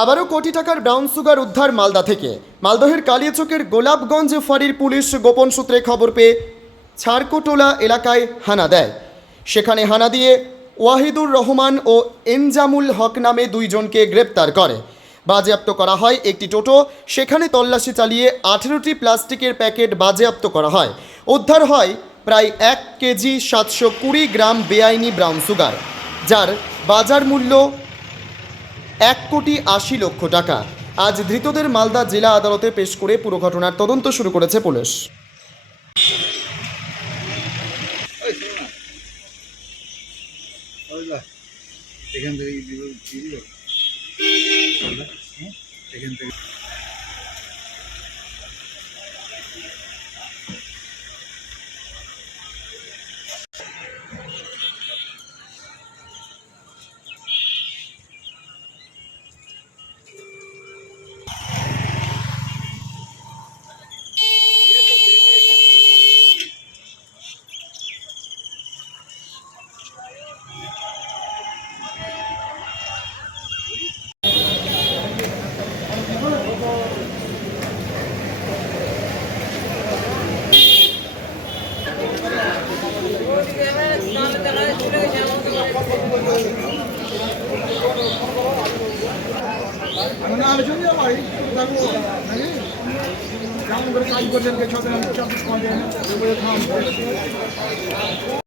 আবারও কোটি টাকার ব্রাউন সুগার উদ্ধার মালদা থেকে। মালদহের কালিয়াচকের গোলাপগঞ্জ ফাঁড়ির পুলিশ গোপন সূত্রে খবর পেয়ে ছাড়কোটোলা এলাকায় হানা দেয়। সেখানে হানা দিয়ে ওয়াহিদুর রহমান ও এনজামুল হক নামে দুইজনকে গ্রেপ্তার করে। বাজেয়াপ্ত করা হয় একটি টোটো, সেখানে তল্লাশি চালিয়ে আঠেরোটি প্লাস্টিকের প্যাকেট বাজেয়াপ্ত করা হয়। উদ্ধার হয় প্রায় এক কেজি সাতশো কুড়ি গ্রাম বেআইনি ব্রাউন সুগার, যার বাজার মূল্য এক কোটি আশি লক্ষ টাকা। আজ ধৃতদের মালদা জেলা আদালতে পেশ করে পুরো ঘটনার তদন্ত শুরু করেছে পুলিশ। এখান থেকে আলোচনা ভাই দেখো নাকি করে কাজ করছেন কে ছদিন চব্বিশ ঘণ্টা